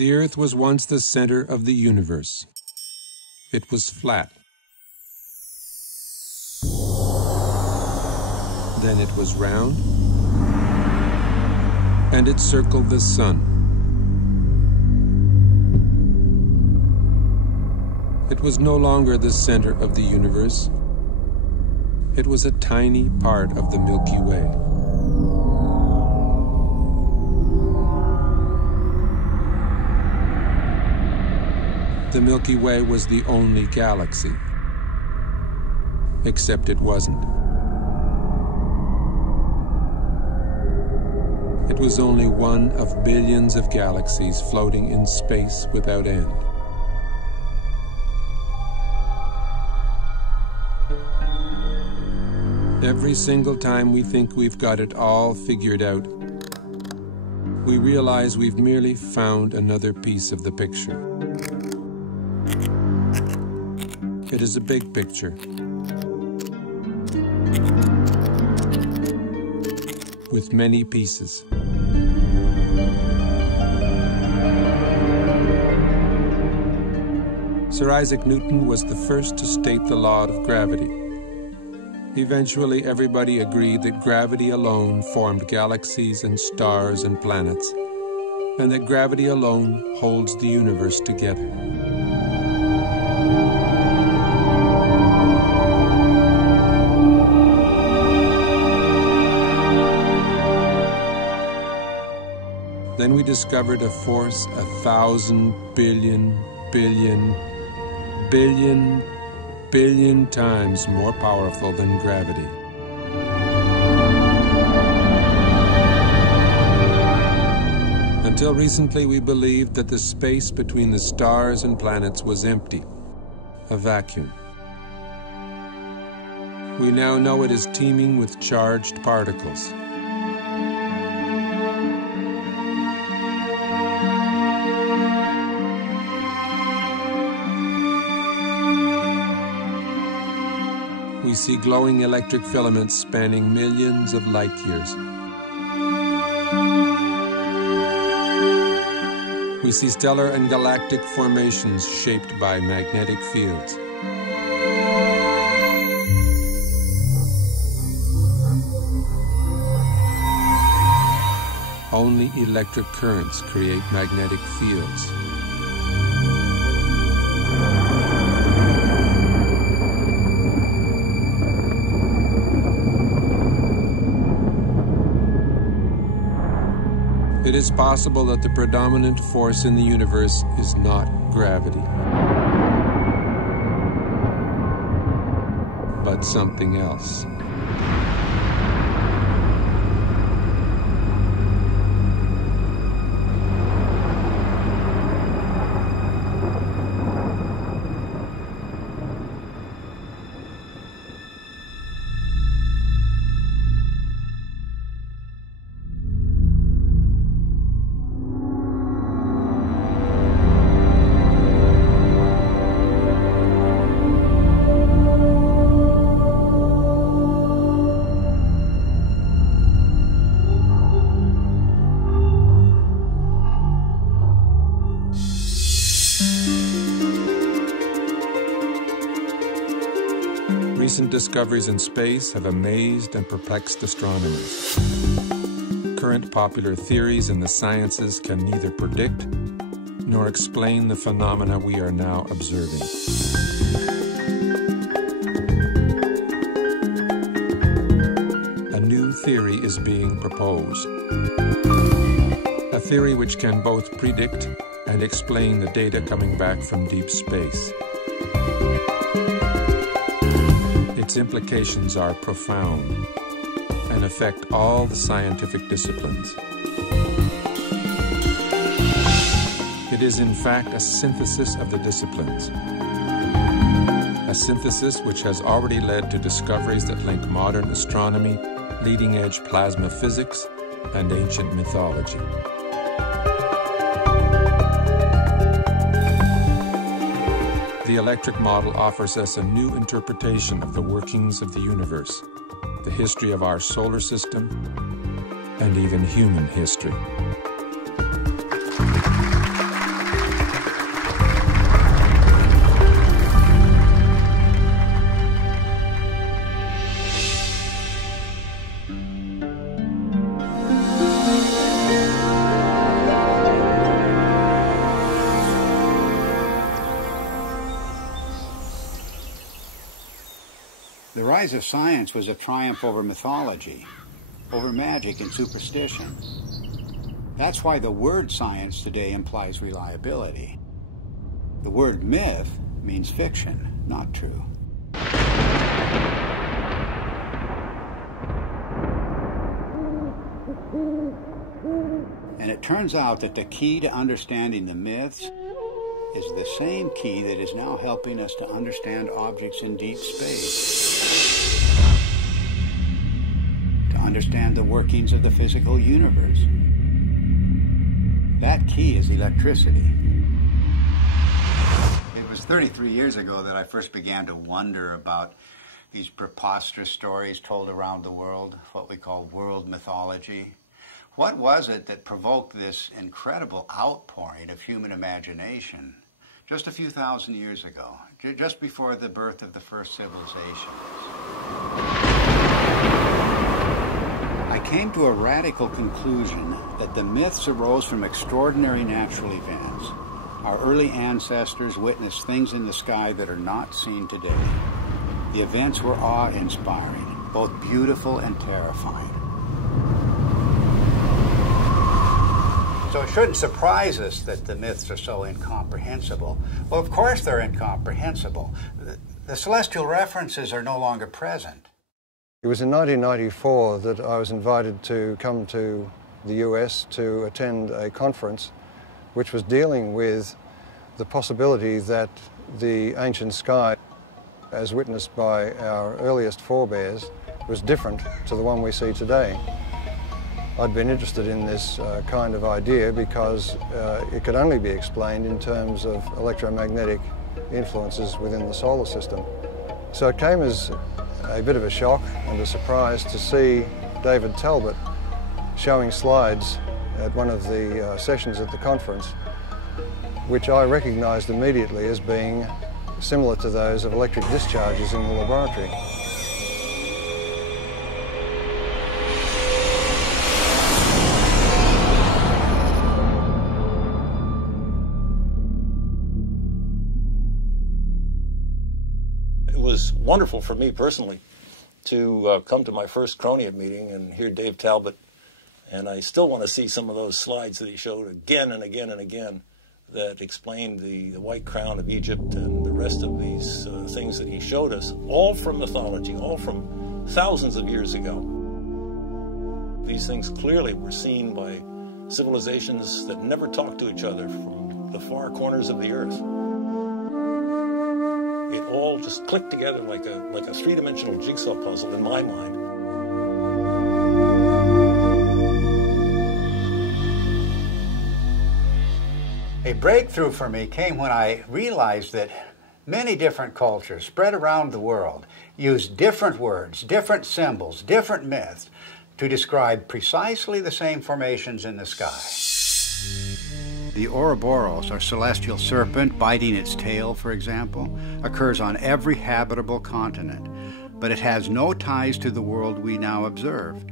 The Earth was once the center of the universe. It was flat. Then it was round, and it circled the sun. It was no longer the center of the universe. It was a tiny part of the Milky Way. The Milky Way was the only galaxy, except it wasn't. It was only one of billions of galaxies floating in space without end. Every single time we think we've got it all figured out, we realize we've merely found another piece of the picture. It is a big picture, with many pieces. Sir Isaac Newton was the first to state the law of gravity. Eventually, everybody agreed that gravity alone formed galaxies and stars and planets, and that gravity alone holds the universe together. Then we discovered a force 1,000 billion times more powerful than gravity. Until recently, we believed that the space between the stars and planets was empty, a vacuum. We now know it is teeming with charged particles. We see glowing electric filaments spanning millions of light years. We see stellar and galactic formations shaped by magnetic fields. Only electric currents create magnetic fields. It is possible that the predominant force in the universe is not gravity, but something else. Recent discoveries in space have amazed and perplexed astronomers. Current popular theories in the sciences can neither predict nor explain the phenomena we are now observing. A new theory is being proposed. A theory which can both predict and explain the data coming back from deep space. Its implications are profound and affect all the scientific disciplines. It is in fact a synthesis of the disciplines. A synthesis which has already led to discoveries that link modern astronomy, leading-edge plasma physics, and ancient mythology. The electric model offers us a new interpretation of the workings of the universe, the history of our solar system, and even human history. The rise of science was a triumph over mythology, over magic and superstition. That's why the word science today implies reliability. The word myth means fiction, not true. And it turns out that the key to understanding the myths is the same key that is now helping us to understand objects in deep space, to understand the workings of the physical universe. That key is electricity. It was 33 years ago that I first began to wonder about these preposterous stories told around the world, what we call world mythology. What was it that provoked this incredible outpouring of human imagination just a few thousand years ago, just before the birth of the first civilizations? I came to a radical conclusion that the myths arose from extraordinary natural events. Our early ancestors witnessed things in the sky that are not seen today. The events were awe-inspiring, both beautiful and terrifying. So it shouldn't surprise us that the myths are so incomprehensible. Well, of course they're incomprehensible. The celestial references are no longer present. It was in 1994 that I was invited to come to the US to attend a conference which was dealing with the possibility that the ancient sky, as witnessed by our earliest forebears, was different to the one we see today. I'd been interested in this kind of idea because it could only be explained in terms of electromagnetic influences within the solar system. So it came as a bit of a shock and a surprise to see David Talbot showing slides at one of the sessions at the conference, which I recognized immediately as being similar to those of electric discharges in the laboratory. It was wonderful for me personally to come to my first Cronium meeting and hear Dave Talbot, and I still want to see some of those slides that he showed again and again and again that explained the white crown of Egypt and the rest of these things that he showed us, all from mythology, all from thousands of years ago. These things clearly were seen by civilizations that never talked to each other from the far corners of the earth. It all just clicked together like a three-dimensional jigsaw puzzle in my mind. A breakthrough for me came when I realized that many different cultures spread around the world use different words, different symbols, different myths to describe precisely the same formations in the sky. The Ouroboros, or celestial serpent biting its tail, for example, occurs on every habitable continent, but it has no ties to the world we now observe.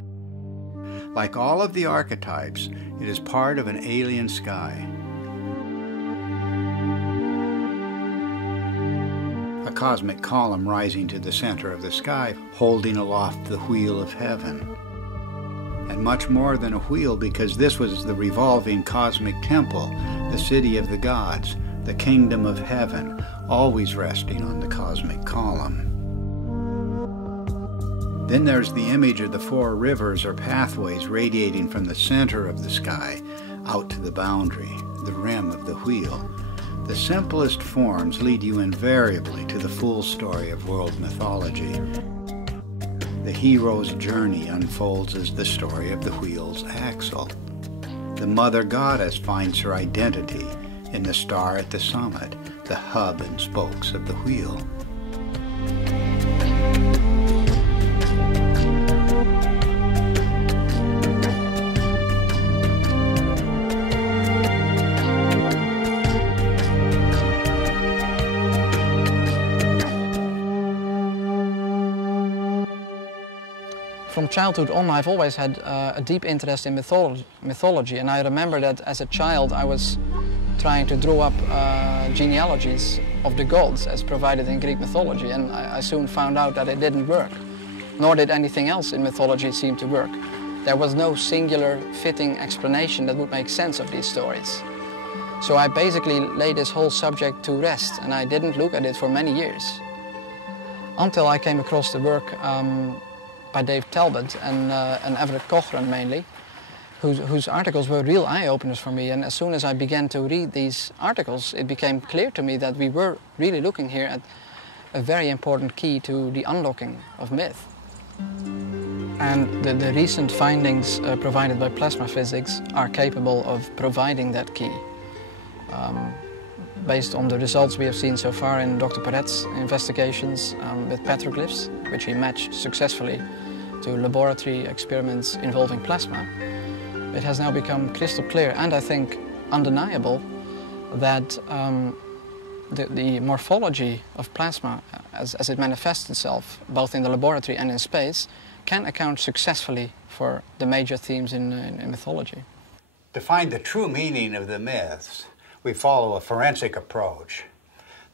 Like all of the archetypes, it is part of an alien sky. A cosmic column rising to the center of the sky, holding aloft the wheel of heaven. And much more than a wheel, because this was the revolving cosmic temple, the city of the gods, the kingdom of heaven, always resting on the cosmic column. Then there's the image of the four rivers or pathways radiating from the center of the sky out to the boundary, the rim of the wheel. The simplest forms lead you invariably to the full story of world mythology. The hero's journey unfolds as the story of the wheel's axle. The mother goddess finds her identity in the star at the summit, the hub and spokes of the wheel. From childhood on, I've always had a deep interest in mythology, and I remember that as a child I was trying to draw up genealogies of the gods as provided in Greek mythology, and I soon found out that it didn't work, nor did anything else in mythology seem to work. There was no singular fitting explanation that would make sense of these stories. So I basically laid this whole subject to rest, and I didn't look at it for many years. Until I came across the work by Dave Talbot and Everett Cochran mainly, whose articles were real eye-openers for me. And as soon as I began to read these articles, it became clear to me that we were really looking here at a very important key to the unlocking of myth. And the recent findings provided by plasma physics are capable of providing that key. Based on the results we have seen so far in Dr. Perret's investigations with petroglyphs, which he matched successfully to laboratory experiments involving plasma, it has now become crystal clear and I think undeniable that the morphology of plasma as it manifests itself both in the laboratory and in space can account successfully for the major themes in mythology. To find the true meaning of the myths, we follow a forensic approach.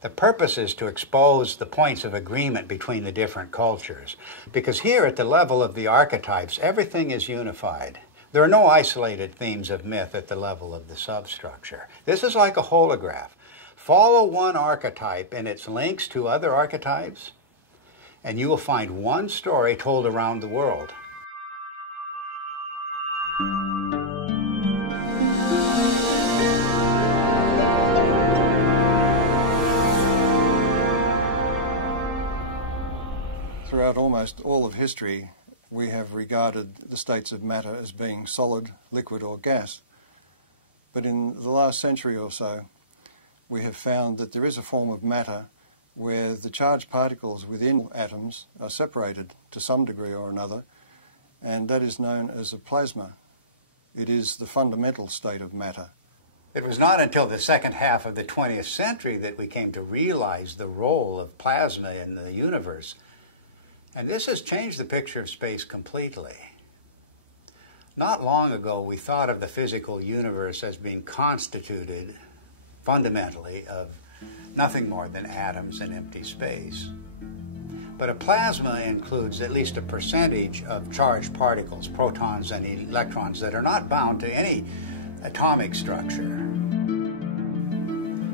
The purpose is to expose the points of agreement between the different cultures, because here at the level of the archetypes, everything is unified. There are no isolated themes of myth at the level of the substructure. This is like a holograph. Follow one archetype and its links to other archetypes, and you will find one story told around the world. Throughout almost all of history, we have regarded the states of matter as being solid, liquid or gas. But in the last century or so, we have found that there is a form of matter where the charged particles within atoms are separated to some degree or another, and that is known as a plasma. It is the fundamental state of matter. It was not until the second half of the 20th century that we came to realize the role of plasma in the universe. And this has changed the picture of space completely. Not long ago, we thought of the physical universe as being constituted fundamentally of nothing more than atoms and empty space. But a plasma includes at least a percentage of charged particles, protons and electrons, that are not bound to any atomic structure.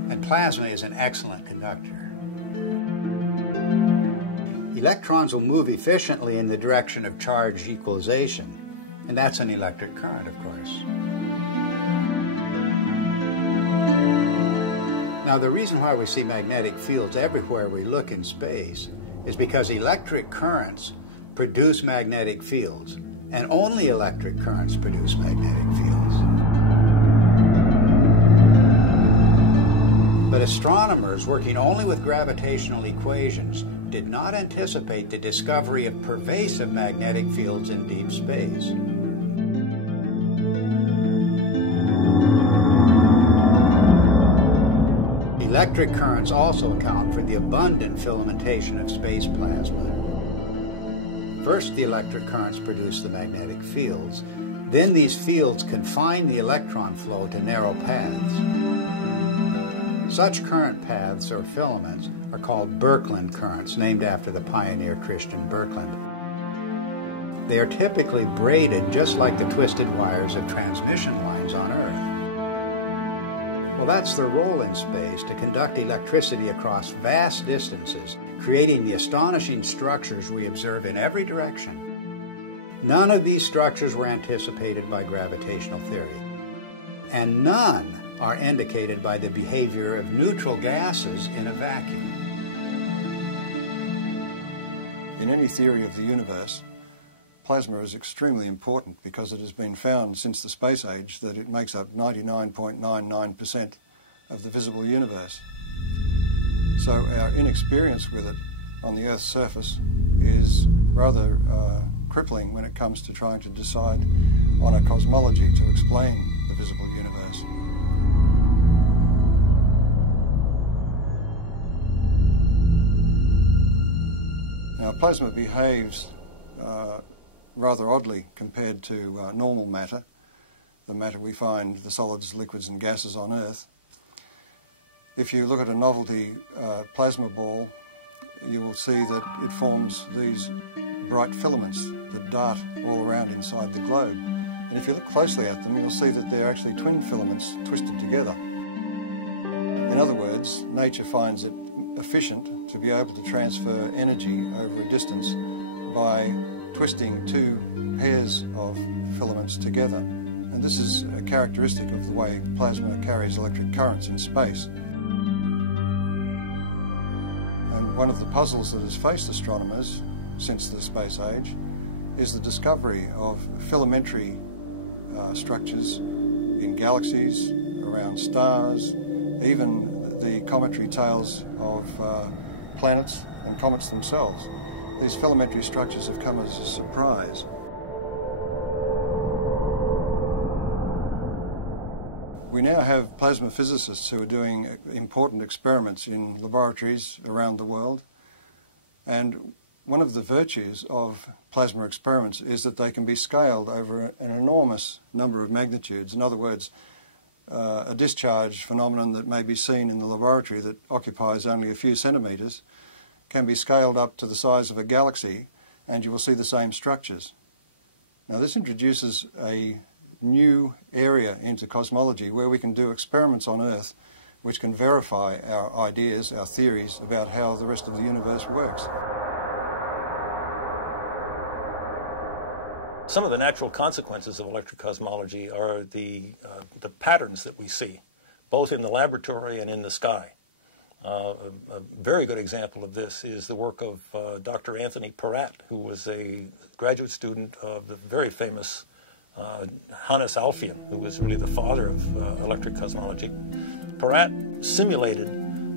And plasma is an excellent conductor. Electrons will move efficiently in the direction of charge equalization, and that's an electric current, of course. Now, the reason why we see magnetic fields everywhere we look in space is because electric currents produce magnetic fields, and only electric currents produce magnetic fields. But astronomers working only with gravitational equations did not anticipate the discovery of pervasive magnetic fields in deep space. Electric currents also account for the abundant filamentation of space plasma. First, the electric currents produce the magnetic fields. Then these fields confine the electron flow to narrow paths. Such current paths, or filaments, are called Birkeland currents, named after the pioneer Christian Birkeland. They are typically braided just like the twisted wires of transmission lines on Earth. Well, that's their role in space, to conduct electricity across vast distances, creating the astonishing structures we observe in every direction. None of these structures were anticipated by gravitational theory, and none are indicated by the behavior of neutral gases in a vacuum. In any theory of the universe, plasma is extremely important because it has been found since the space age that it makes up 99.99% of the visible universe. So our inexperience with it on the Earth's surface is rather crippling when it comes to trying to decide on a cosmology to explain the visible universe. Now, plasma behaves rather oddly compared to normal matter, the matter we find, the solids, liquids and gases on Earth. If you look at a novelty plasma ball, you will see that it forms these bright filaments that dart all around inside the globe. And if you look closely at them, you'll see that they're actually twin filaments twisted together. In other words, nature finds it efficient to be able to transfer energy over a distance by twisting two pairs of filaments together. And this is a characteristic of the way plasma carries electric currents in space. And one of the puzzles that has faced astronomers since the space age is the discovery of filamentary structures in galaxies, around stars, even the cometary tails of planets and comets themselves. These filamentary structures have come as a surprise. We now have plasma physicists who are doing important experiments in laboratories around the world, and one of the virtues of plasma experiments is that they can be scaled over an enormous number of magnitudes. In other words, a discharge phenomenon that may be seen in the laboratory that occupies only a few centimetres can be scaled up to the size of a galaxy, and you will see the same structures. Now, this introduces a new area into cosmology where we can do experiments on Earth which can verify our ideas, our theories about how the rest of the universe works. Some of the natural consequences of electrocosmology are the patterns that we see, both in the laboratory and in the sky. A very good example of this is the work of Dr. Anthony Peratt, who was a graduate student of the very famous Hannes Alfvén, who was really the father of electric cosmology. Peratt simulated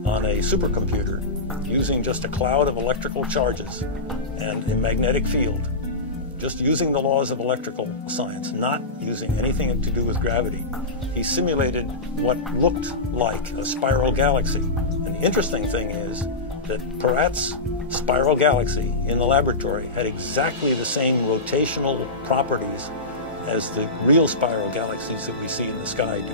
on a supercomputer using just a cloud of electrical charges and a magnetic field, just using the laws of electrical science, not using anything to do with gravity. He simulated what looked like a spiral galaxy. And the interesting thing is that Peratt's spiral galaxy in the laboratory had exactly the same rotational properties as the real spiral galaxies that we see in the sky do.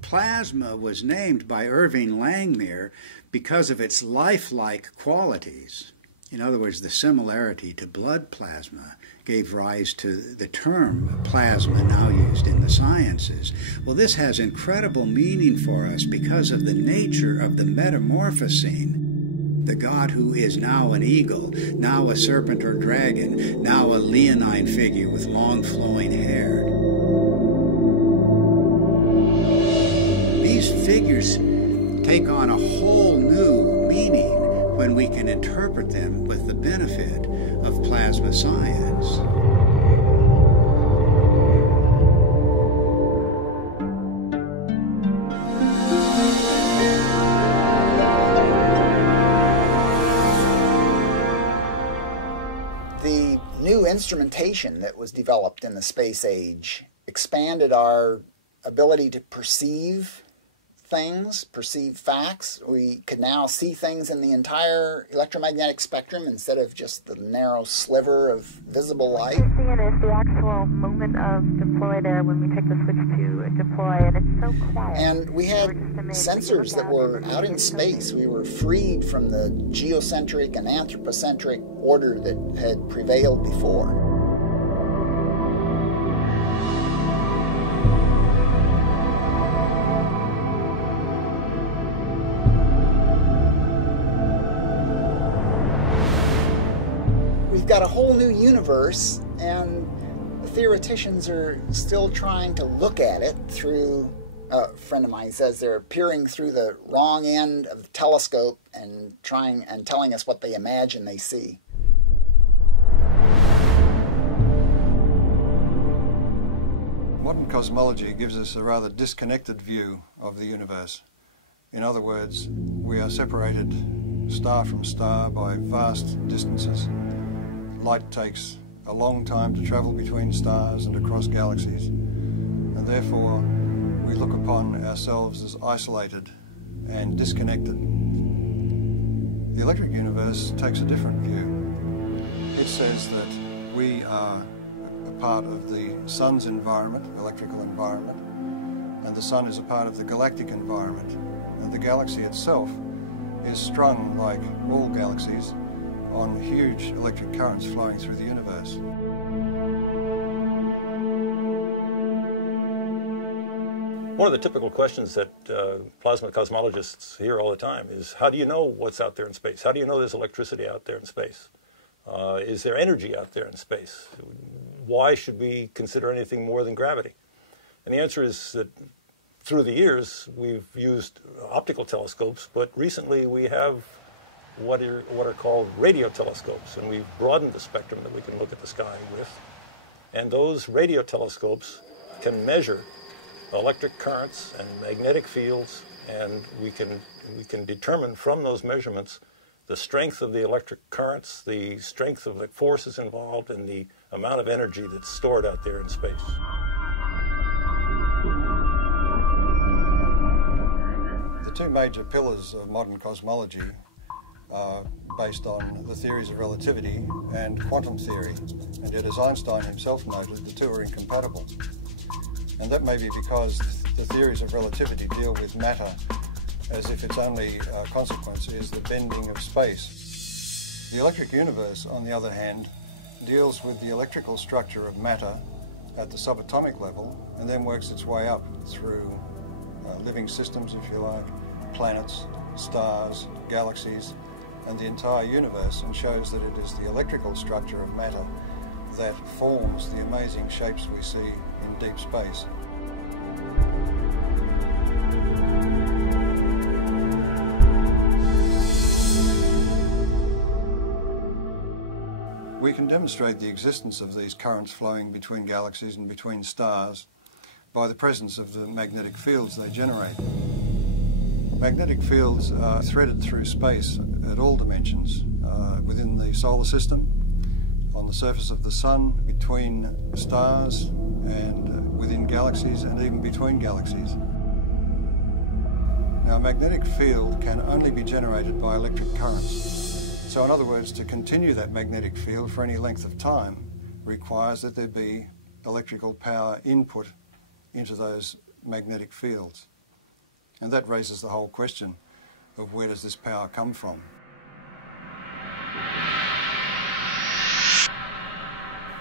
Plasma was named by Irving Langmuir because of its lifelike qualities. In other words, the similarity to blood plasma gave rise to the term plasma now used in the sciences. Well, this has incredible meaning for us because of the nature of the metamorphosing. The God who is now an eagle, now a serpent or dragon, now a leonine figure with long flowing hair. These figures take on a whole new meaning when we can interpret them with the benefit of plasma science. The new instrumentation that was developed in the space age expanded our ability to perceive things, perceive facts. We could now see things in the entire electromagnetic spectrum instead of just the narrow sliver of visible light. What you're seeing is the actual moment of deploy there when we take the switch to deploy, and it's so quiet. And we had sensors that were out in space. We were freed from the geocentric and anthropocentric order that had prevailed before. We've got a whole new universe, and the theoreticians are still trying to look at it through, a friend of mine says they're peering through the wrong end of the telescope and telling us what they imagine they see. Modern cosmology gives us a rather disconnected view of the universe. In other words, we are separated star from star by vast distances. Light takes a long time to travel between stars and across galaxies, and therefore we look upon ourselves as isolated and disconnected. The electric universe takes a different view. It says that we are part of the Sun's environment, electrical environment, and the Sun is a part of the galactic environment. And the galaxy itself is strung, like all galaxies, on huge electric currents flowing through the universe. One of the typical questions that plasma cosmologists hear all the time is, how do you know what's out there in space? How do you know there's electricity out there in space? Is there energy out there in space? Why should we consider anything more than gravity? And the answer is that through the years, we've used optical telescopes, but recently we have what are called radio telescopes, and we've broadened the spectrum that we can look at the sky with. And those radio telescopes can measure electric currents and magnetic fields, and we can determine from those measurements the strength of the electric currents, the strength of the forces involved, and the amount of energy that's stored out there in space. The two major pillars of modern cosmology are based on the theories of relativity and quantum theory, and yet, as Einstein himself noted, the two are incompatible. And that may be because the theories of relativity deal with matter as if its only consequence is the bending of space. The electric universe, on the other hand, deals with the electrical structure of matter at the subatomic level and then works its way up through living systems, if you like, planets, stars, galaxies, and the entire universe, and shows that it is the electrical structure of matter that forms the amazing shapes we see in deep space. We can demonstrate the existence of these currents flowing between galaxies and between stars by the presence of the magnetic fields they generate. Magnetic fields are threaded through space at all dimensions, within the solar system, on the surface of the Sun, between stars, and within galaxies, and even between galaxies. Now, a magnetic field can only be generated by electric currents. So in other words, to continue that magnetic field for any length of time requires that there be electrical power input into those magnetic fields. And that raises the whole question of where does this power come from?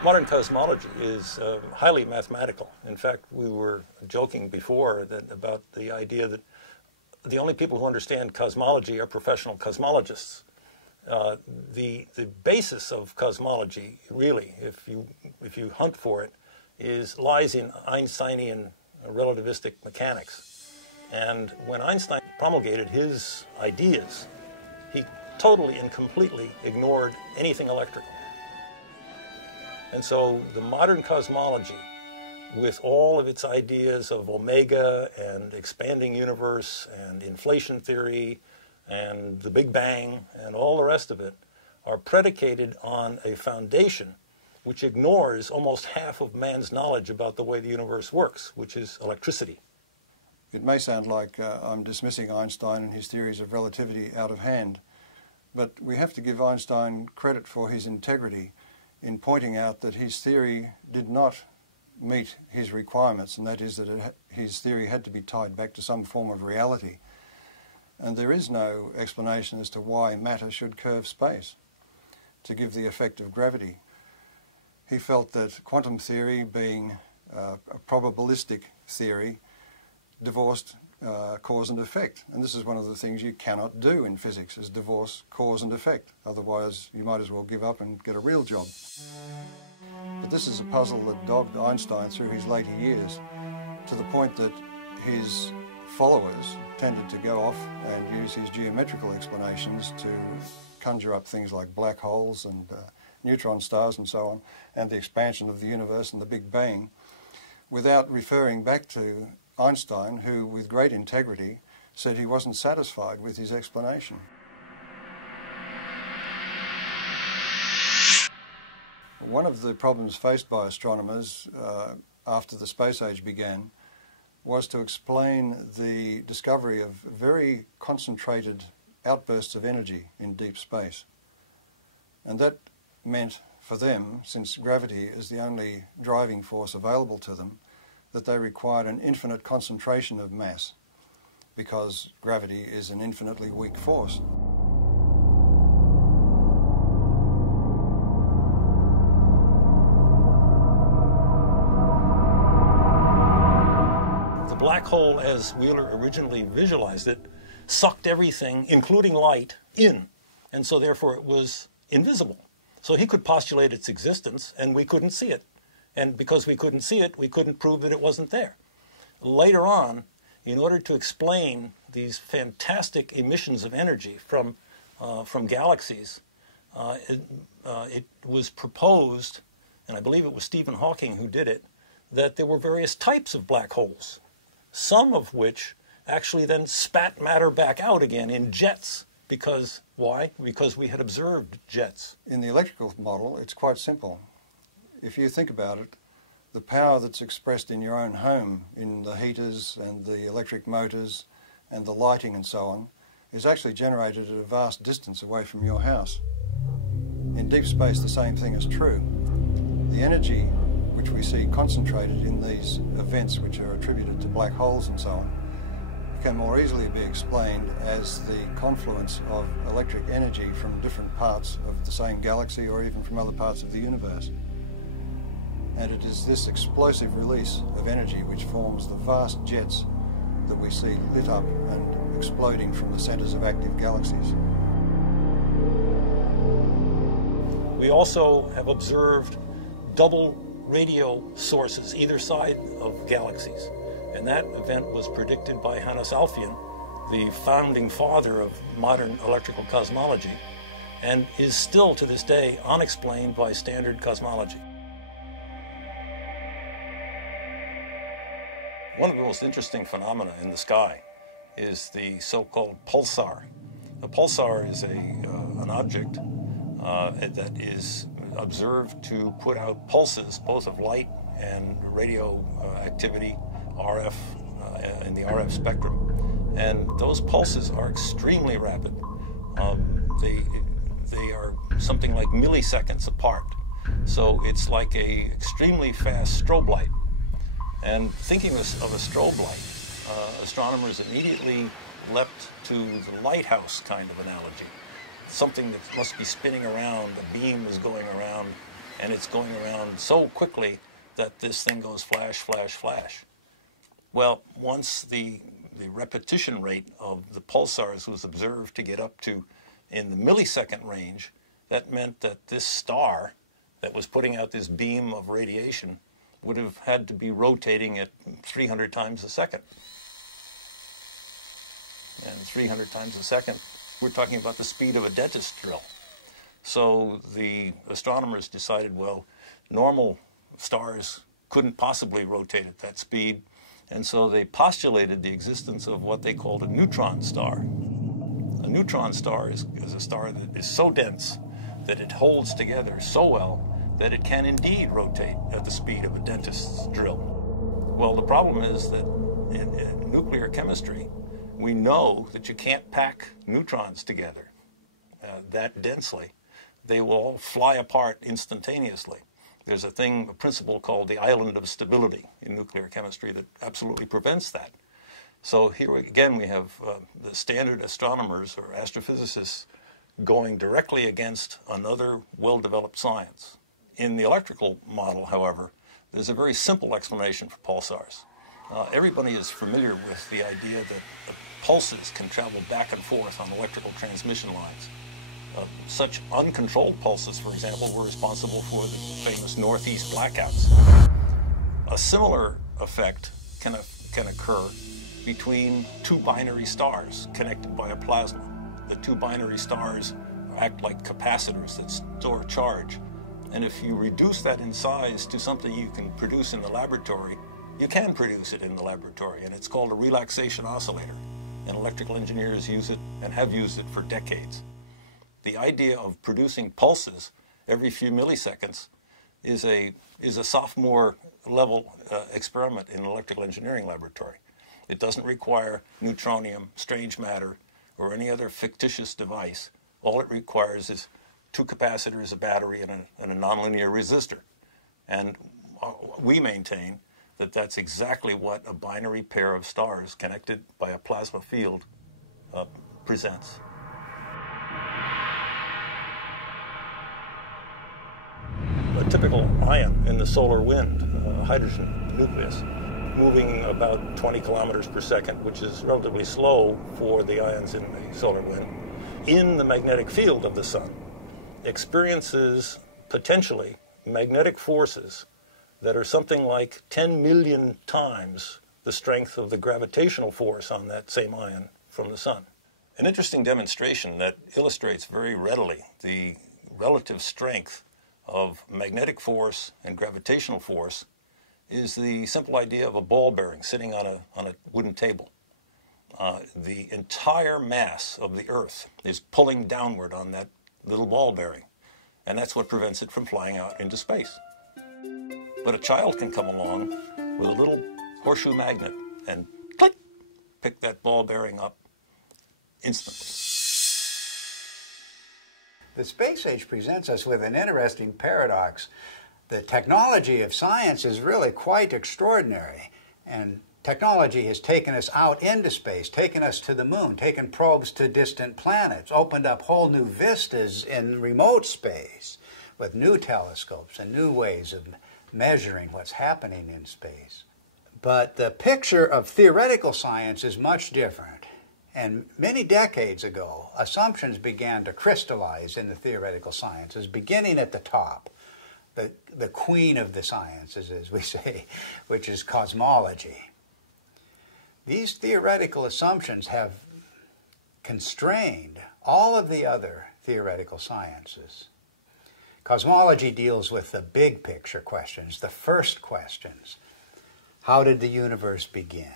Modern cosmology is highly mathematical. In fact, we were joking before about the idea that the only people who understand cosmology are professional cosmologists. The basis of cosmology, really, if you hunt for it, lies in Einsteinian relativistic mechanics. And when Einstein promulgated his ideas, he totally and completely ignored anything electrical. And so the modern cosmology, with all of its ideas of omega and expanding universe and inflation theory and the Big Bang and all the rest of it, are predicated on a foundation which ignores almost half of man's knowledge about the way the universe works, which is electricity. It may sound like I'm dismissing Einstein and his theories of relativity out of hand, but we have to give Einstein credit for his integrity in pointing out that his theory did not meet his requirements, and that is that his theory had to be tied back to some form of reality. And there is no explanation as to why matter should curve space to give the effect of gravity. He felt that quantum theory, being a probabilistic theory, divorced cause and effect. And this is one of the things you cannot do in physics, is divorce cause and effect. Otherwise, you might as well give up and get a real job. But this is a puzzle that dogged Einstein through his later years, to the point that his followers tended to go off and use his geometrical explanations to conjure up things like black holes and neutron stars and so on, and the expansion of the universe and the Big Bang, without referring back to Einstein, who, with great integrity, said he wasn't satisfied with his explanation. One of the problems faced by astronomers after the space age began was to explain the discovery of very concentrated outbursts of energy in deep space. And that meant for them, since gravity is the only driving force available to them, that they required an infinite concentration of mass, because gravity is an infinitely weak force. The black hole, as Wheeler originally visualized it, sucked everything, including light, in, and so therefore it was invisible. So he could postulate its existence, and we couldn't see it. And because we couldn't see it, we couldn't prove that it wasn't there. Later on, in order to explain these fantastic emissions of energy from galaxies, it was proposed, and I believe it was Stephen Hawking who did it, that there were various types of black holes, some of which actually then spat matter back out again in jets. Because, why? Because we had observed jets. In the electrical model, it's quite simple. If you think about it, the power that's expressed in your own home, in the heaters and the electric motors and the lighting and so on, is actually generated at a vast distance away from your house. In deep space, the same thing is true. The energy which we see concentrated in these events which are attributed to black holes and so on can more easily be explained as the confluence of electric energy from different parts of the same galaxy or even from other parts of the universe. And it is this explosive release of energy which forms the vast jets that we see lit up and exploding from the centers of active galaxies. We also have observed double radio sources either side of galaxies. And that event was predicted by Hannes Alfvén, the founding father of modern electrical cosmology, and is still to this day unexplained by standard cosmology. One of the most interesting phenomena in the sky is the so-called pulsar. A pulsar is an object that is observed to put out pulses, both of light and radio activity, RF, in the RF spectrum. And those pulses are extremely rapid. They are something like milliseconds apart. So it's like a extremely fast strobe light. And thinking of a strobe light, astronomers immediately leapt to the lighthouse kind of analogy. Something that must be spinning around, a beam is going around, and it's going around so quickly that this thing goes flash, flash, flash. Well, once the repetition rate of the pulsars was observed to get up to in the millisecond range, that meant that this star that was putting out this beam of radiation would have had to be rotating at 300 times a second. And 300 times a second, we're talking about the speed of a dentist drill. So the astronomers decided, well, normal stars couldn't possibly rotate at that speed, and so they postulated the existence of what they called a neutron star. A neutron star is a star that is so dense that it holds together so well that it can indeed rotate at the speed of a dentist's drill. Well, the problem is that in nuclear chemistry, we know that you can't pack neutrons together that densely. They will all fly apart instantaneously. There's a principle called the island of stability in nuclear chemistry that absolutely prevents that. So here again we have the standard astronomers or astrophysicists going directly against another well-developed science. In the electrical model, however, there's a very simple explanation for pulsars. Everybody is familiar with the idea that pulses can travel back and forth on electrical transmission lines. Such uncontrolled pulses, for example, were responsible for the famous Northeast blackouts. A similar effect can occur between two binary stars connected by a plasma. The two binary stars act like capacitors that store charge. And if you reduce that in size to something you can produce in the laboratory, you can produce it in the laboratory, and it's called a relaxation oscillator. And electrical engineers use it and have used it for decades. The idea of producing pulses every few milliseconds is a sophomore level experiment in an electrical engineering laboratory. It doesn't require neutronium, strange matter, or any other fictitious device. All it requires is two capacitors, a battery, and a nonlinear resistor. And we maintain that that's exactly what a binary pair of stars connected by a plasma field presents. A typical ion in the solar wind, hydrogen nucleus, moving about 20 kilometers per second, which is relatively slow for the ions in the solar wind, in the magnetic field of the sun, experiences potentially magnetic forces that are something like 10 million times the strength of the gravitational force on that same ion from the sun. An interesting demonstration that illustrates very readily the relative strength of magnetic force and gravitational force is the simple idea of a ball bearing sitting on a wooden table. The entire mass of the Earth is pulling downward on that little ball bearing, and that's what prevents it from flying out into space. But a child can come along with a little horseshoe magnet and click, pick that ball bearing up instantly. The space age presents us with an interesting paradox. The technology of science is really quite extraordinary, and technology has taken us out into space, taken us to the moon, taken probes to distant planets, opened up whole new vistas in remote space with new telescopes and new ways of measuring what's happening in space. But the picture of theoretical science is much different. And many decades ago, assumptions began to crystallize in the theoretical sciences, beginning at the top, the queen of the sciences, as we say, which is cosmology. These theoretical assumptions have constrained all of the other theoretical sciences. Cosmology deals with the big picture questions, the first questions. How did the universe begin?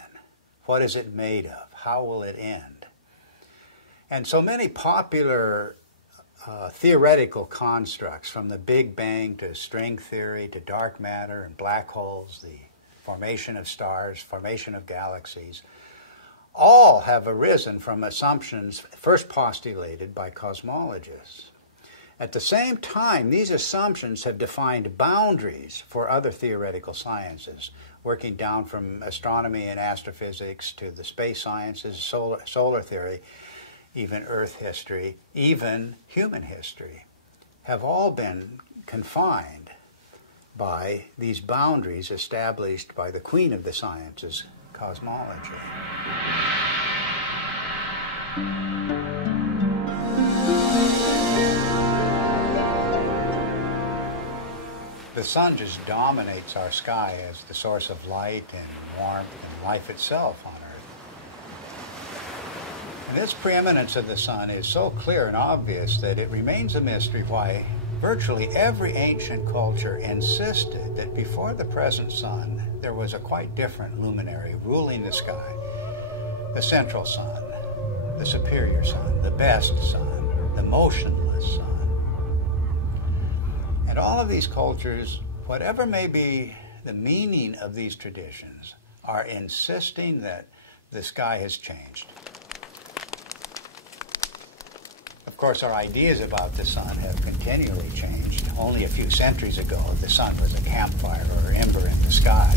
What is it made of? How will it end? And so many popular theoretical constructs, from the Big Bang to string theory to dark matter and black holes, the formation of stars, formation of galaxies, all have arisen from assumptions first postulated by cosmologists. At the same time, these assumptions have defined boundaries for other theoretical sciences, working down from astronomy and astrophysics to the space sciences, solar theory, even Earth history, even human history, have all been confined by these boundaries established by the queen of the sciences, cosmology. The sun just dominates our sky as the source of light and warmth and life itself on Earth. And this preeminence of the sun is so clear and obvious that it remains a mystery why virtually every ancient culture insisted that before the present sun, there was a quite different luminary ruling the sky. The central sun, the superior sun, the best sun, the motionless sun. And all of these cultures, whatever may be the meaning of these traditions, are insisting that the sky has changed. Of course, our ideas about the sun have continually changed. Only a few centuries ago, the sun was a campfire or ember in the sky.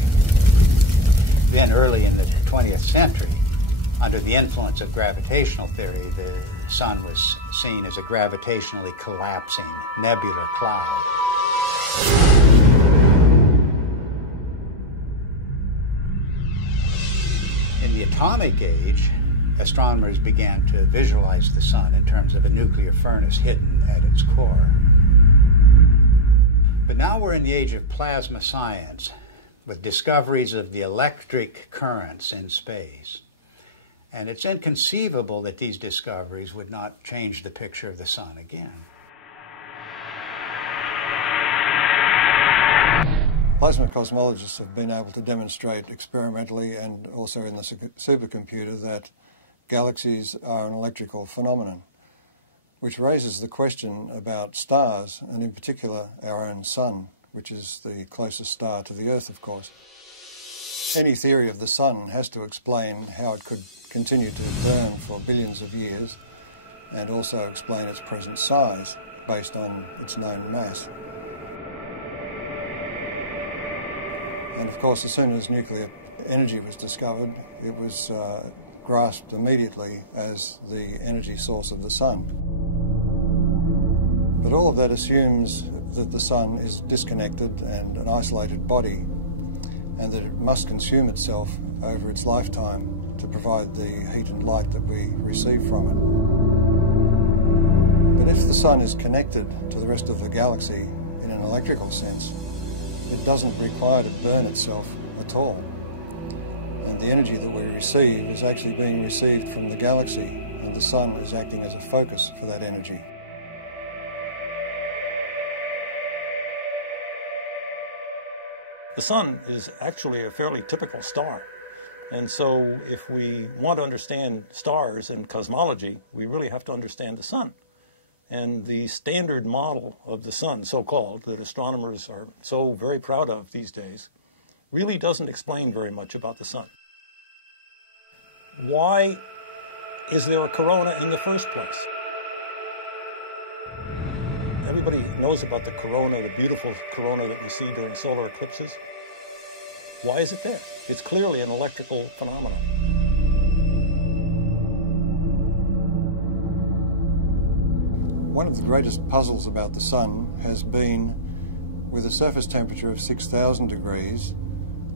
Then, early in the 20th century, under the influence of gravitational theory, the sun was seen as a gravitationally collapsing nebular cloud. In the atomic age, astronomers began to visualize the sun in terms of a nuclear furnace hidden at its core. But now we're in the age of plasma science, with discoveries of the electric currents in space. And it's inconceivable that these discoveries would not change the picture of the sun again. Plasma cosmologists have been able to demonstrate experimentally and also in the supercomputer that galaxies are an electrical phenomenon, which raises the question about stars, and in particular our own sun, which is the closest star to the Earth, of course. Any theory of the sun has to explain how it could continue to burn for billions of years and also explain its present size. based on its known mass. And of course, as soon as nuclear energy was discovered, it was grasped immediately as the energy source of the sun. But all of that assumes that the sun is disconnected and an isolated body, and that it must consume itself over its lifetime to provide the heat and light that we receive from it. But if the sun is connected to the rest of the galaxy in an electrical sense, it doesn't require to burn itself at all. And the energy that we receive is actually being received from the galaxy, and the sun is acting as a focus for that energy. The sun is actually a fairly typical star. And so if we want to understand stars and cosmology, we really have to understand the sun. And the standard model of the sun, so-called, that astronomers are so very proud of these days, really doesn't explain very much about the sun. Why is there a corona in the first place? Everybody knows about the corona, the beautiful corona that we see during solar eclipses. Why is it there? It's clearly an electrical phenomenon. One of the greatest puzzles about the sun has been, with a surface temperature of 6,000 degrees,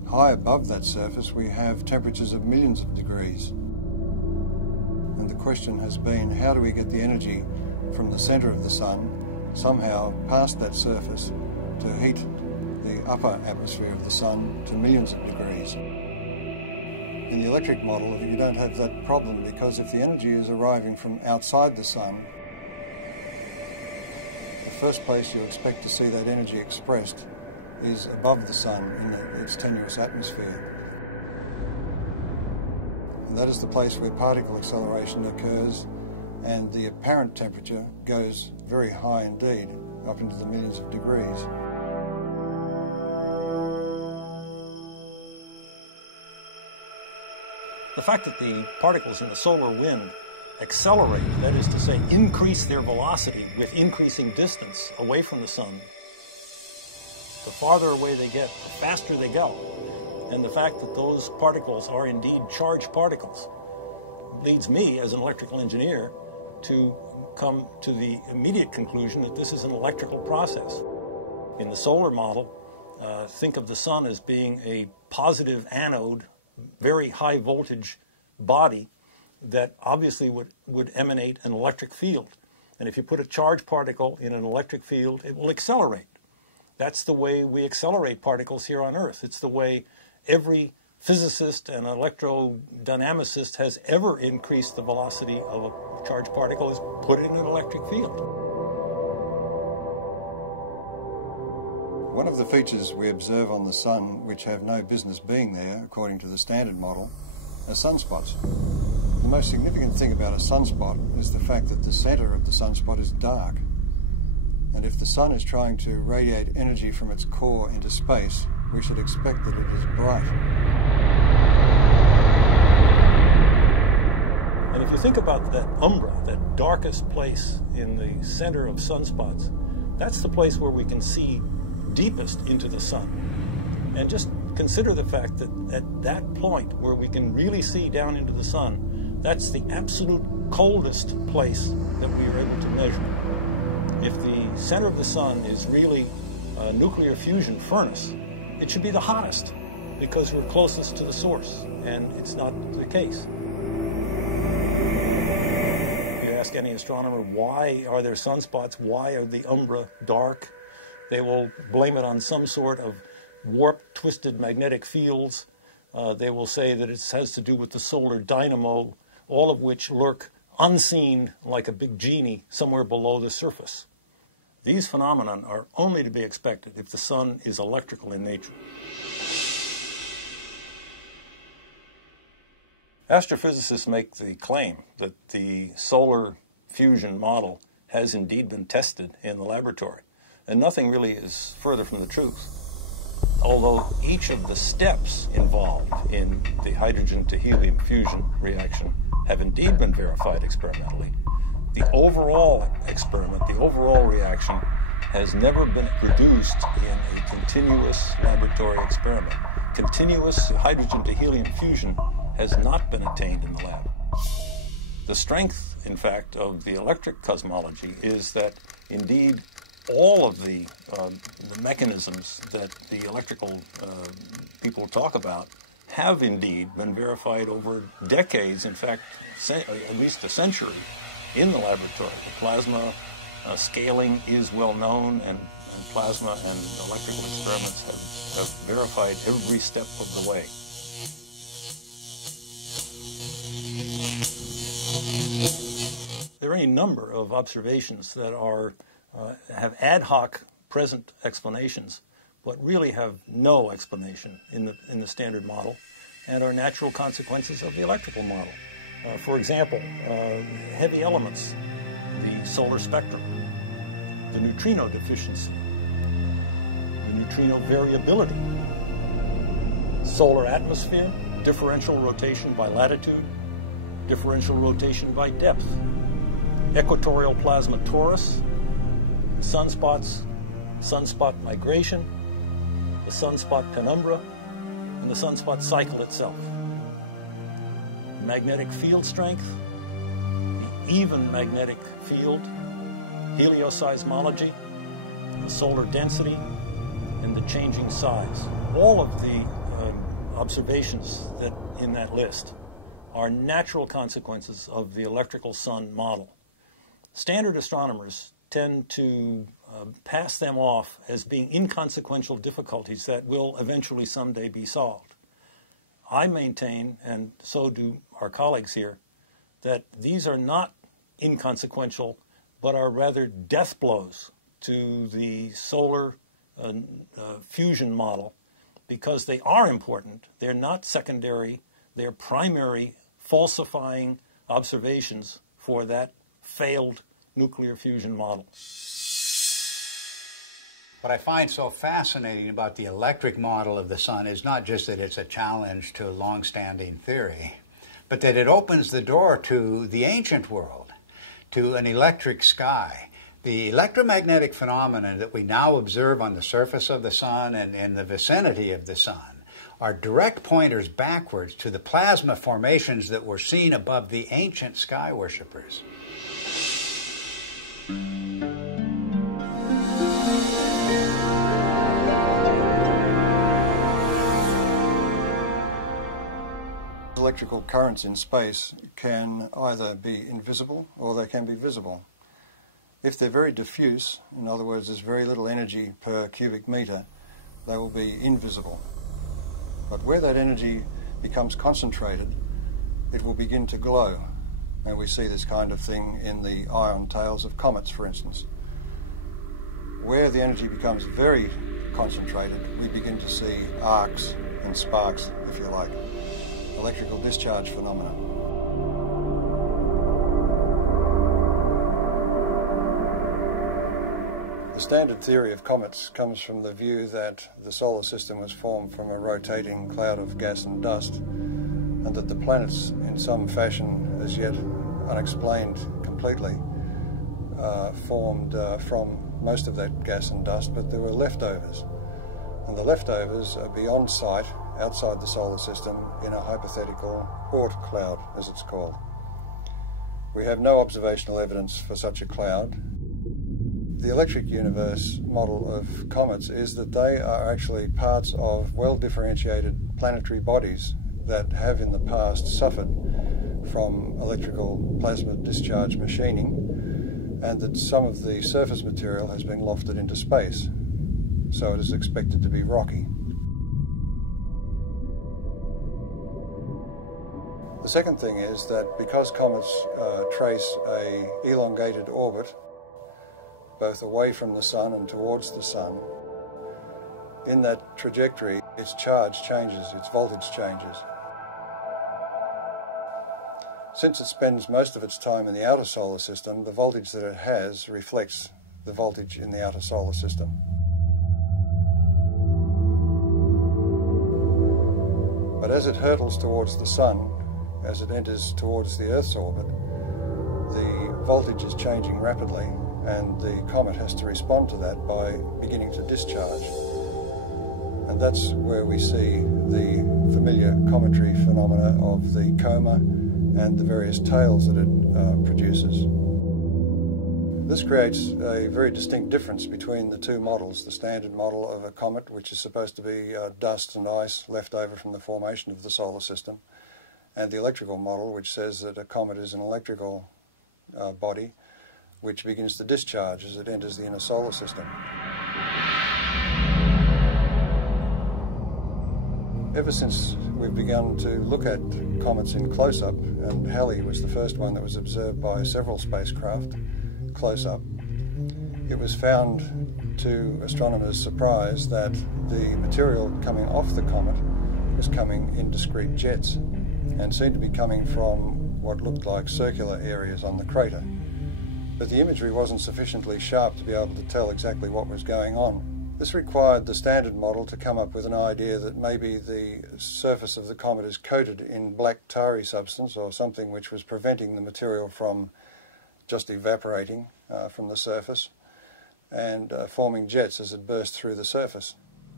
high above that surface we have temperatures of millions of degrees. And the question has been, how do we get the energy from the center of the sun somehow past that surface to heat the upper atmosphere of the sun to millions of degrees? In the electric model, you don't have that problem, because if the energy is arriving from outside the sun, the first place you expect to see that energy expressed is above the sun in its tenuous atmosphere. And that is the place where particle acceleration occurs, and the apparent temperature goes very high indeed, up into the millions of degrees. The fact that the particles in the solar wind accelerate, that is to say, increase their velocity with increasing distance away from the sun, the farther away they get, the faster they go. And the fact that those particles are indeed charged particles leads me, as an electrical engineer, to come to the immediate conclusion that this is an electrical process. In the solar model, think of the sun as being a positive anode, very high voltage body that obviously would emanate an electric field. And if you put a charged particle in an electric field, it will accelerate. That's the way we accelerate particles here on Earth. It's the way every physicist and electrodynamicist has ever increased the velocity of a charged particle, is put it in an electric field. One of the features we observe on the sun, which have no business being there, according to the standard model, are sunspots. The most significant thing about a sunspot is the fact that the center of the sunspot is dark. And if the sun is trying to radiate energy from its core into space, we should expect that it is bright. And if you think about that umbra, that darkest place in the center of sunspots, that's the place where we can see deepest into the sun. And just consider the fact that at that point where we can really see down into the sun, that's the absolute coldest place that we are able to measure. If the center of the sun is really a nuclear fusion furnace, it should be the hottest because we're closest to the source, and it's not the case. If you ask any astronomer, why are there sunspots? Why are the umbra dark? They will blame it on some sort of warped, twisted magnetic fields. They will say that it has to do with the solar dynamo, all of which lurk unseen like a big genie somewhere below the surface. These phenomena are only to be expected if the sun is electrical in nature. Astrophysicists make the claim that the solar fusion model has indeed been tested in the laboratory, and nothing really is further from the truth. Although each of the steps involved in the hydrogen to helium fusion reaction have indeed been verified experimentally, the overall experiment, the overall reaction, has never been produced in a continuous laboratory experiment. Continuous hydrogen to helium fusion has not been attained in the lab. The strength, in fact, of the electric cosmology is that indeed all of the mechanisms that the electrical people talk about have indeed been verified over decades, in fact, at least a century, in the laboratory. The plasma scaling is well known, and plasma and electrical experiments have verified every step of the way. There are any number of observations that are have ad hoc present explanations, but really have no explanation in the standard model, and are natural consequences of the electrical model. For example, heavy elements, the solar spectrum, the neutrino deficiency, the neutrino variability, solar atmosphere, differential rotation by latitude, differential rotation by depth, equatorial plasma torus, sunspots, sunspot migration, the sunspot penumbra, and the sunspot cycle itself. Magnetic field strength, the even magnetic field, helioseismology, the solar density, and the changing size. All of the observations that in that list are natural consequences of the electrical sun model. Standard astronomers tend to pass them off as being inconsequential difficulties that will eventually someday be solved. I maintain, and so do our colleagues here, that these are not inconsequential, but are rather death blows to the solar fusion model, because they are important. They're not secondary. They're primary falsifying observations for that failed nuclear fusion model. What I find so fascinating about the electric model of the sun is not just that it's a challenge to long-standing theory, but that it opens the door to the ancient world, to an electric sky. The electromagnetic phenomena that we now observe on the surface of the sun and in the vicinity of the sun are direct pointers backwards to the plasma formations that were seen above the ancient sky worshippers. Electrical currents in space can either be invisible or they can be visible. If they're very diffuse, in other words, there's very little energy per cubic meter, they will be invisible. But where that energy becomes concentrated, it will begin to glow. And we see this kind of thing in the ion tails of comets, for instance. Where the energy becomes very concentrated, we begin to see arcs and sparks, if you like. Electrical discharge phenomena. The standard theory of comets comes from the view that the solar system was formed from a rotating cloud of gas and dust, and that the planets, in some fashion as yet unexplained completely, formed from most of that gas and dust, but there were leftovers. And the leftovers are beyond sight, outside the solar system, in a hypothetical Oort cloud, as it's called. We have no observational evidence for such a cloud. The electric universe model of comets is that they are actually parts of well-differentiated planetary bodies that have in the past suffered from electrical plasma discharge machining, and that some of the surface material has been lofted into space, so it is expected to be rocky. The second thing is that because comets trace an elongated orbit, both away from the sun and towards the sun, in that trajectory, its charge changes, its voltage changes. Since it spends most of its time in the outer solar system, the voltage that it has reflects the voltage in the outer solar system. But as it hurtles towards the sun, as it enters towards the Earth's orbit, the voltage is changing rapidly, and the comet has to respond to that by beginning to discharge. And that's where we see the familiar cometary phenomena of the coma and the various tails that it produces. This creates a very distinct difference between the two models: the standard model of a comet, which is supposed to be dust and ice left over from the formation of the solar system, and the electrical model, which says that a comet is an electrical body which begins to discharge as it enters the inner solar system. Ever since we've begun to look at comets in close-up, and Halley was the first one that was observed by several spacecraft close-up, it was found to astronomers' surprise that the material coming off the comet was coming in discrete jets and seemed to be coming from what looked like circular areas on the crater. But the imagery wasn't sufficiently sharp to be able to tell exactly what was going on. This required the standard model to come up with an idea that maybe the surface of the comet is coated in black tarry substance, or something which was preventing the material from just evaporating from the surface and forming jets as it burst through the surface.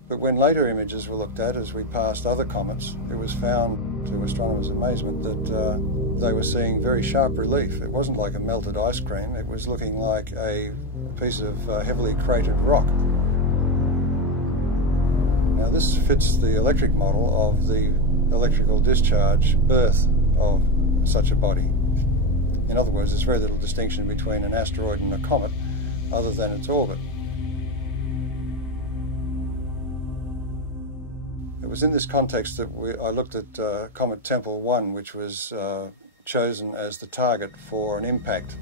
But when later images were looked at as we passed other comets, it was found, to astronomers' amazement, that they were seeing very sharp relief. It wasn't like a melted ice cream, it was looking like a piece of heavily cratered rock. Now this fits the electric model of the electrical discharge birth of such a body. In other words, there's very little distinction between an asteroid and a comet other than its orbit. It was in this context that I looked at Comet Tempel 1, which was chosen as the target for an impact.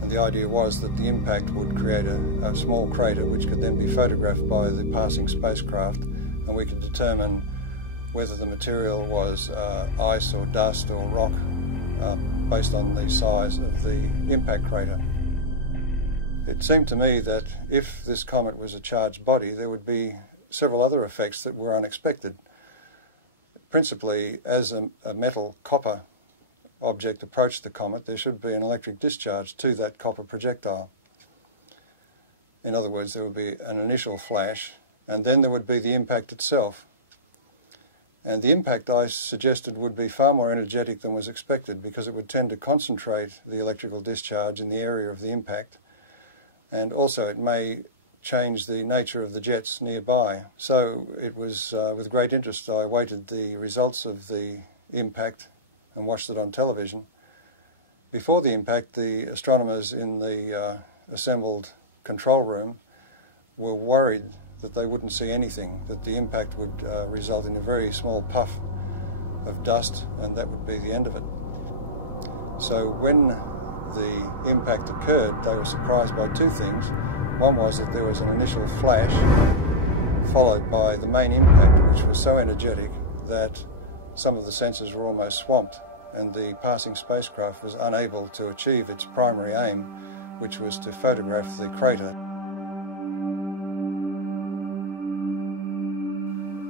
And the idea was that the impact would create a small crater which could then be photographed by the passing spacecraft, and we could determine whether the material was ice or dust or rock based on the size of the impact crater. It seemed to me that if this comet was a charged body, there would be several other effects that were unexpected. Principally, as a metal copper object approached the comet, there should be an electric discharge to that copper projectile. In other words, there would be an initial flash, and then there would be the impact itself. And the impact, I suggested, would be far more energetic than was expected, because it would tend to concentrate the electrical discharge in the area of the impact, and also it may change the nature of the jets nearby. So it was with great interest I awaited the results of the impact and watched it on television. Before the impact, the astronomers in the assembled control room were worried that they wouldn't see anything, that the impact would result in a very small puff of dust, and that would be the end of it. So when the impact occurred, they were surprised by two things. One was that there was an initial flash, followed by the main impact, which was so energetic that some of the sensors were almost swamped, and the passing spacecraft was unable to achieve its primary aim, which was to photograph the crater.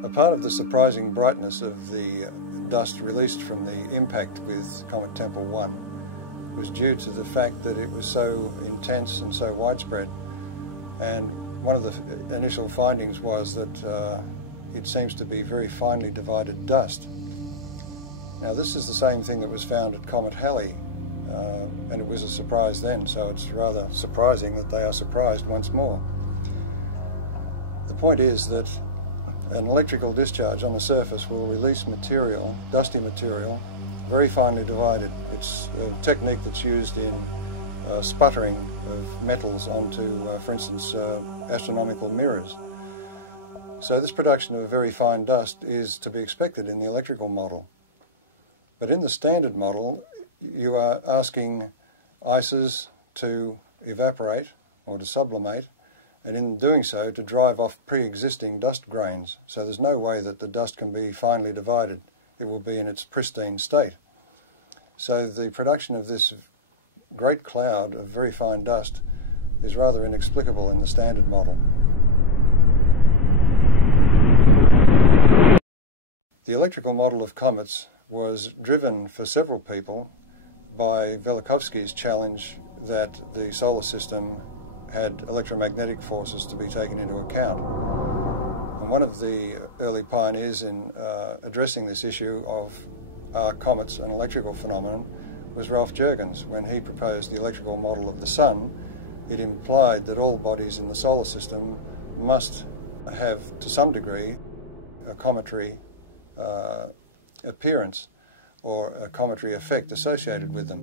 A part of the surprising brightness of the dust released from the impact with Comet Tempel 1 was due to the fact that it was so intense and so widespread. And one of the initial findings was that it seems to be very finely divided dust. Now this is the same thing that was found at Comet Halley, and it was a surprise then, so it's rather surprising that they are surprised once more. The point is that an electrical discharge on the surface will release material, dusty material, very finely divided. It's a technique that's used in sputtering of metals onto, for instance, astronomical mirrors. So this production of very fine dust is to be expected in the electrical model. But in the standard model, you are asking ices to evaporate or to sublimate, and in doing so to drive off pre-existing dust grains. So there's no way that the dust can be finely divided. It will be in its pristine state. So the production of this great cloud of very fine dust is rather inexplicable in the standard model. The electrical model of comets was driven for several people by Velikovsky's challenge that the solar system had electromagnetic forces to be taken into account. And one of the early pioneers in addressing this issue of are comets an electrical phenomenon was Ralph Jurgens. When he proposed the electrical model of the Sun, it implied that all bodies in the solar system must have, to some degree, a cometary appearance or a cometary effect associated with them.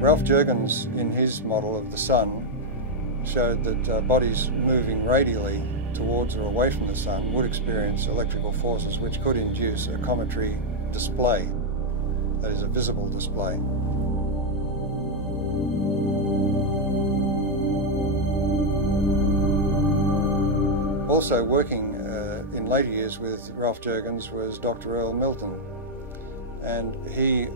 Ralph Jurgens, in his model of the Sun, showed that bodies moving radially towards or away from the Sun would experience electrical forces which could induce a cometary display, that is, a visible display. Also working in later years with Ralph Jurgens was Dr. Earl Milton, and he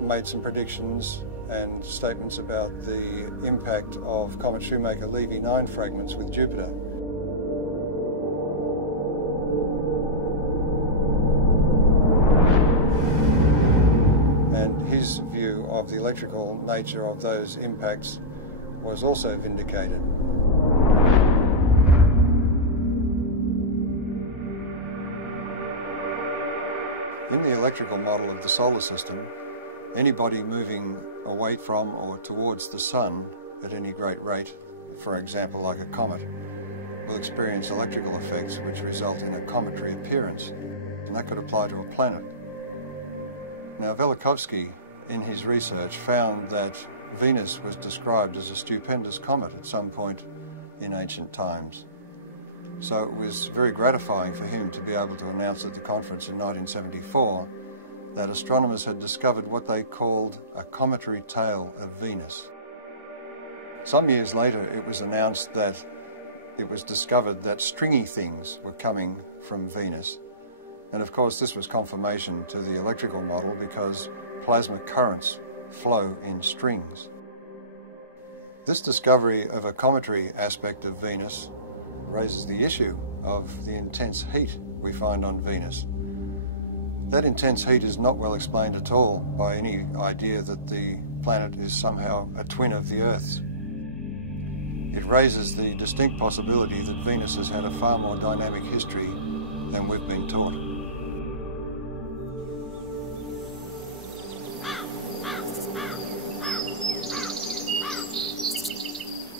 made some predictions and statements about the impact of Comet Shoemaker-Levy 9 fragments with Jupiter. And his view of the electrical nature of those impacts was also vindicated. In the electrical model of the solar system, anybody moving away from or towards the Sun at any great rate, for example like a comet, will experience electrical effects which result in a cometary appearance, and that could apply to a planet. Now Velikovsky, in his research, found that Venus was described as a stupendous comet at some point in ancient times. So it was very gratifying for him to be able to announce at the conference in 1974 that astronomers had discovered what they called a cometary tail of Venus. Some years later, it was announced that it was discovered that stringy things were coming from Venus. And of course, this was confirmation to the electrical model because plasma currents flow in strings. This discovery of a cometary aspect of Venus raises the issue of the intense heat we find on Venus. That intense heat is not well explained at all by any idea that the planet is somehow a twin of the Earth's. It raises the distinct possibility that Venus has had a far more dynamic history than we've been taught.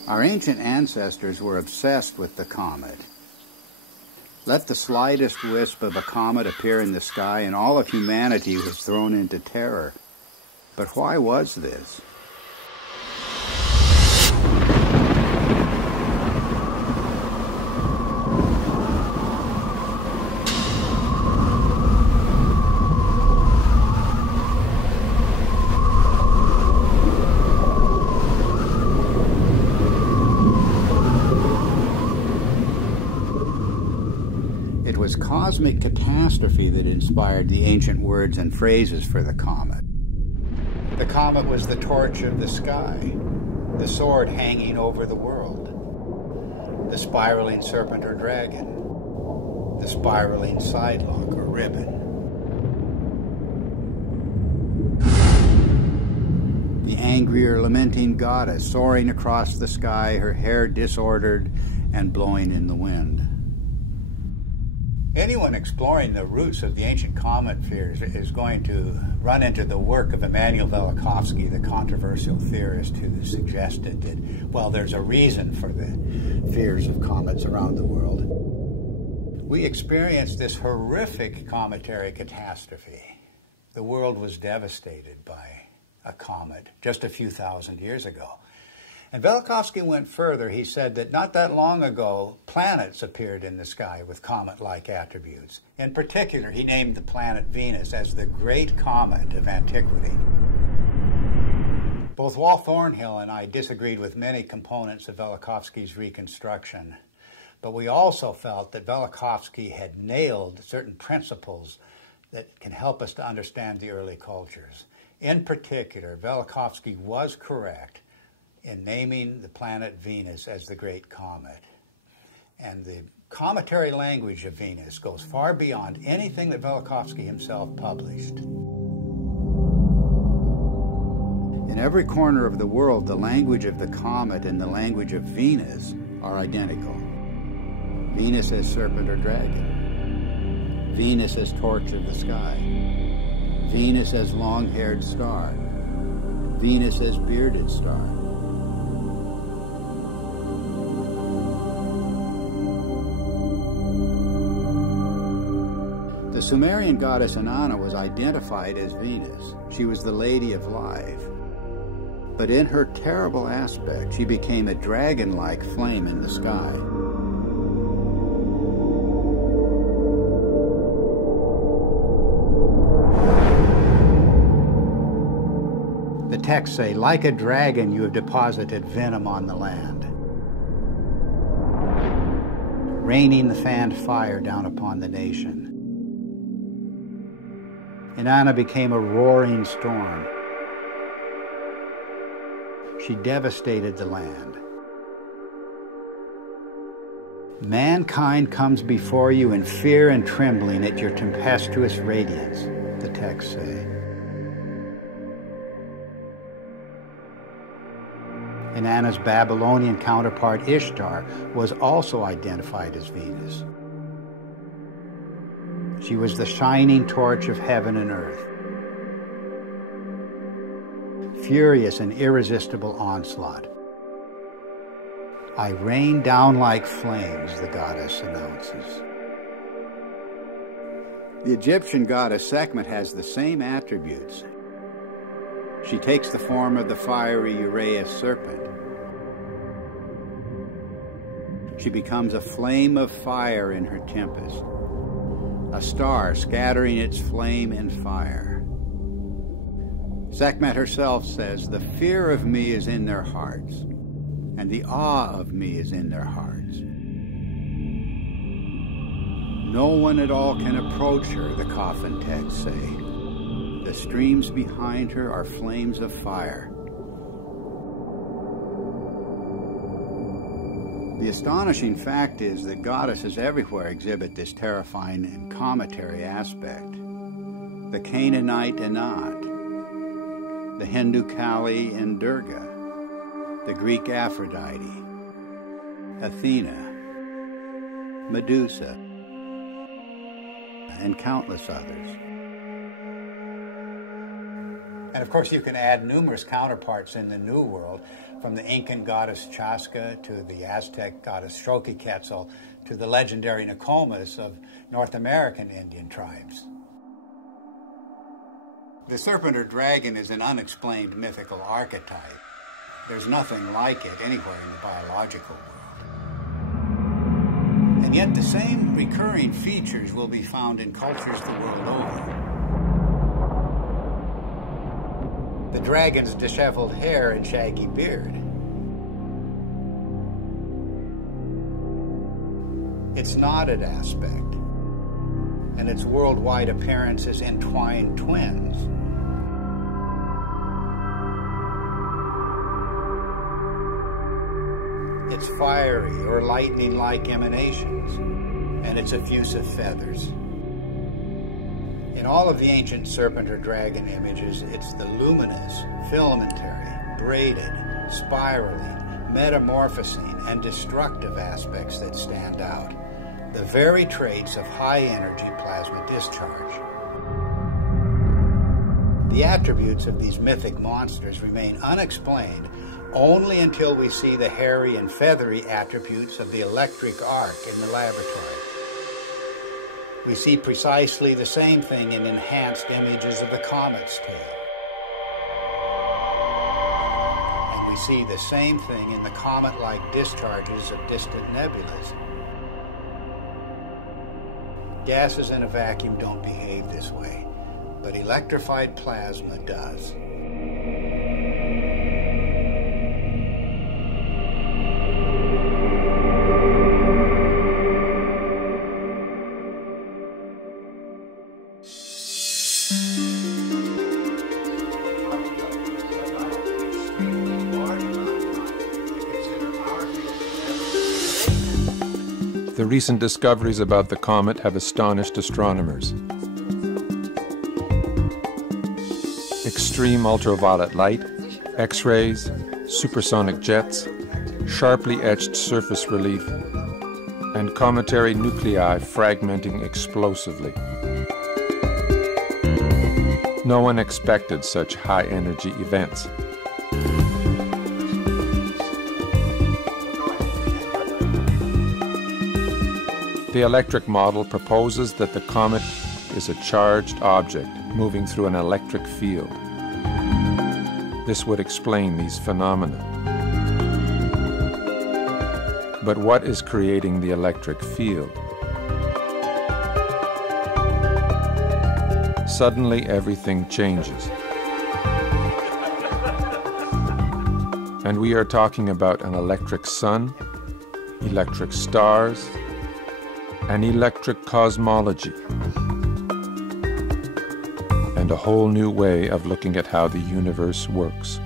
Our ancient ancestors were obsessed with the comet. Let the slightest wisp of a comet appear in the sky and all of humanity was thrown into terror. But why was this? It was cosmic catastrophe that inspired the ancient words and phrases for the comet. The comet was the torch of the sky, the sword hanging over the world, the spiraling serpent or dragon, the spiraling sidelock or ribbon. The angry or lamenting goddess soaring across the sky, her hair disordered and blowing in the wind. Anyone exploring the roots of the ancient comet fears is going to run into the work of Immanuel Velikovsky, the controversial theorist who suggested that, well, there's a reason for the fears of comets around the world. We experienced this horrific cometary catastrophe. The world was devastated by a comet just a few thousand years ago. And Velikovsky went further. He said that not that long ago, planets appeared in the sky with comet-like attributes. In particular, he named the planet Venus as the great comet of antiquity. Both Walt Thornhill and I disagreed with many components of Velikovsky's reconstruction, but we also felt that Velikovsky had nailed certain principles that can help us to understand the early cultures. In particular, Velikovsky was correct in naming the planet Venus as the Great Comet. And the cometary language of Venus goes far beyond anything that Velikovsky himself published. In every corner of the world, the language of the comet and the language of Venus are identical. Venus as serpent or dragon. Venus as torch of the sky. Venus as long-haired star. Venus as bearded star. The Sumerian goddess Inanna was identified as Venus. She was the Lady of Life. But in her terrible aspect, she became a dragon-like flame in the sky. The texts say, like a dragon, you have deposited venom on the land, raining the fanned fire down upon the nation. Inanna became a roaring storm. She devastated the land. Mankind comes before you in fear and trembling at your tempestuous radiance, the texts say. Inanna's Babylonian counterpart Ishtar was also identified as Venus. She was the shining torch of heaven and earth. Furious and irresistible onslaught. I rain down like flames, the goddess announces. The Egyptian goddess Sekhmet has the same attributes. She takes the form of the fiery Uraeus serpent. She becomes a flame of fire in her tempest, a star scattering its flame and fire. Sekhmet herself says, "The fear of me is in their hearts, and the awe of me is in their hearts. No one at all can approach her," the coffin texts say. The streams behind her are flames of fire. The astonishing fact is that goddesses everywhere exhibit this terrifying and cometary aspect. The Canaanite Anat, the Hindu Kali and Durga, the Greek Aphrodite, Athena, Medusa, and countless others. And of course you can add numerous counterparts in the New World, from the Incan goddess Chaska to the Aztec goddess Xochiquetzal to the legendary Nokomis of North American Indian tribes. The serpent or dragon is an unexplained mythical archetype. There's nothing like it anywhere in the biological world. And yet the same recurring features will be found in cultures the world over. The dragon's disheveled hair and shaggy beard. Its knotted aspect, and its worldwide appearance as entwined twins. Its fiery or lightning-like emanations, and its effusive feathers. In all of the ancient serpent or dragon images, it's the luminous, filamentary, braided, spiraling, metamorphosing, and destructive aspects that stand out. The very traits of high-energy plasma discharge. The attributes of these mythic monsters remain unexplained only until we see the hairy and feathery attributes of the electric arc in the laboratory. We see precisely the same thing in enhanced images of the comet's tail. And we see the same thing in the comet-like discharges of distant nebulas. Gases in a vacuum don't behave this way, but electrified plasma does. The recent discoveries about the comet have astonished astronomers. Extreme ultraviolet light, X-rays, supersonic jets, sharply etched surface relief, and cometary nuclei fragmenting explosively. No one expected such high-energy events. The electric model proposes that the comet is a charged object moving through an electric field. This would explain these phenomena. But what is creating the electric field? Suddenly, everything changes. And we are talking about an electric sun, electric stars, an electric cosmology, and a whole new way of looking at how the universe works.